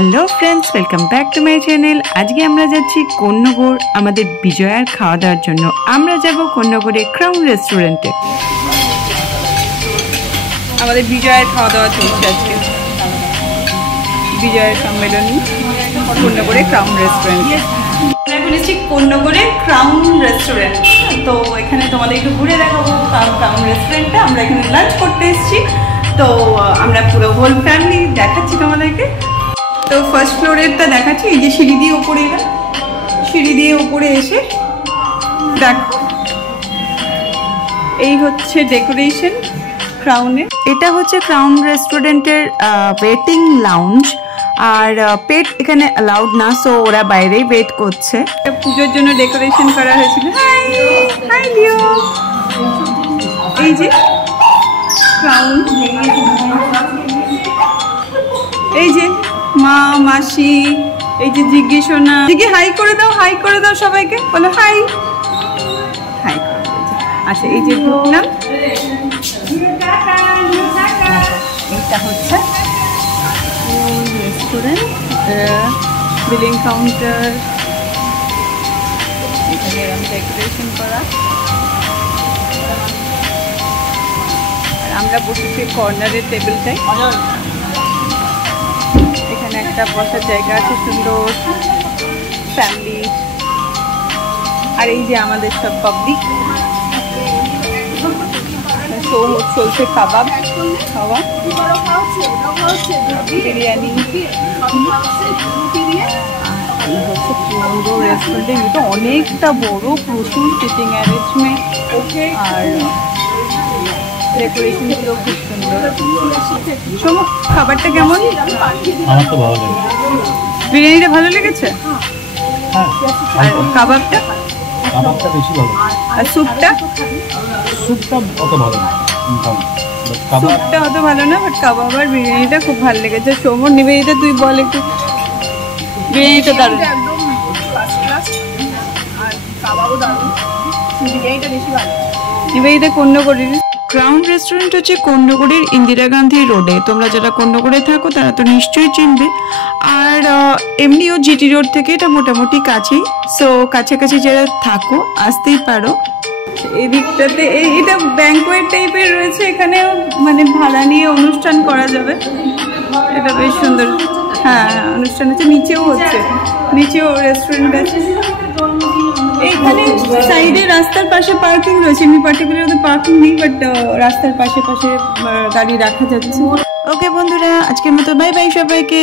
Hello friends, welcome back to my channel. আজকে আমরা যাচ্ছি কোন্নগর আমাদের বিজয়ার খাওয়া দাওয়ার জন্য। আমরা যাব কোন্নগরে ক্রাউন রেস্টুরেন্টে। আমাদের বিজয়ের খাওয়া দাওয়া চলছে আজকে, বিজয়ের সম্মেলনী কোন্নগরে ক্রাউন রেস্টুরেন্ট। এখন এসেছি কোন্নগরে ক্রাউন রেস্টুরেন্ট, তো এখানে তোমাদের একটু ঘুরে দেখাবো ক্রাউন রেস্টুরেন্টটা। আমরা এখানে লাঞ্চ করতে এসেছি, তো আমরা পুরো হোল ফ্যামিলি দেখাচ্ছি তোমাদেরকে। তো ফার্স্ট ফ্লোরেরটা দেখাচ্ছি, এই যে সিঁড়ি দিয়ে ওপরে এলাম, সিঁড়ি দিয়ে ওপরে এসে দেখো এই হচ্ছে ডেকোরেশন ক্রাউনের। এটা হচ্ছে ক্রাউন রেস্টুরেন্টের ওয়েটিং লাউঞ্জ, আর পেট এখানে অ্যালাউড না, সো ওরা বাইরেই ওয়েট করছে। পুজোর জন্য ডেকোরেশন করা হয়েছিল। হাই হাই দিও, এই যে ক্রাউন, এই যে মা মাসি, এই যে জিজ্ঞেসনা, হাই করে দাও, হাই করে দাও সবাইকে, বলো হাই হাই। আচ্ছা, এই যে ঢুকলাম, এইটা হচ্ছে রেস্টুরেন্ট, বিলিং কাউন্টার, এখানে ডেকোরেশন করা। আর আমরা বসেছি কর্নারের টেবিলটায়, এখানে একটা বসার জায়গা আছে সুন্দর ফ্যামিলি। আর এই যে আমাদের সব পাবলিক, চলছে কাবাব খাওয়া, বিরিয়ানি। এই হচ্ছে পুরো রেস্টুরেন্টের ভিতরে অনেকটা বড়, প্রচুর সিটিং অ্যারেঞ্জমেন্ট, আর ডেকোরেশনগুলো খুব সুন্দর। শোনো, খাবারটা কেমন? আমার তো ভালো লাগে, বিরিয়ানিটা ভালো লেগেছে। আর কাবাবটা? কাবাবটা বেশি ভালো। আর স্যুপটা? স্যুপটা অত ভালো না, স্যুপটা অত ভালো না, বাট কাবাব আর বিরিয়ানিটা খুব ভালো লেগেছে। সৌমন, নিবেদিতা তুই বল একটু। বিরিয়ানিটা দারুণ, একদম ফার্স্ট ক্লাস, আর কাবাবও দারুণ, বিরিয়ানিটা বেশি ভালো। নিবেদিতা কোন্নগরের ক্রাউন রেস্টুরেন্ট হচ্ছে কোন্নগরের ইন্দিরা গান্ধী রোডে। তোমরা যারা কোন্নগরে থাকো তারা তো নিশ্চয়ই চিনবে। আর এমনিও জিটি রোড থেকে এটা মোটামুটি কাছেই, সো কাছাকাছি যারা থাকো আসতেই পারো। এদিকটাতে এটা ব্যাংকোয়েট টাইপের রয়েছে, এখানেও মানে ভাড়া নিয়ে অনুষ্ঠান করা যাবে। এটা বেশ সুন্দর। হ্যাঁ, অনুষ্ঠান হচ্ছে, নিচেও হচ্ছে, নিচেও রেস্টুরেন্ট আছে। এইখানে সাইডে রাস্তার পাশে পার্কিং রয়েছে, এমনি পার্টিকুলার পার্কিং নেই, বাট রাস্তার পাশে পাশে গাড়ি রাখা যাচ্ছে। ওকে বন্ধুরা, আজকের মতো বাই বাই সবাইকে।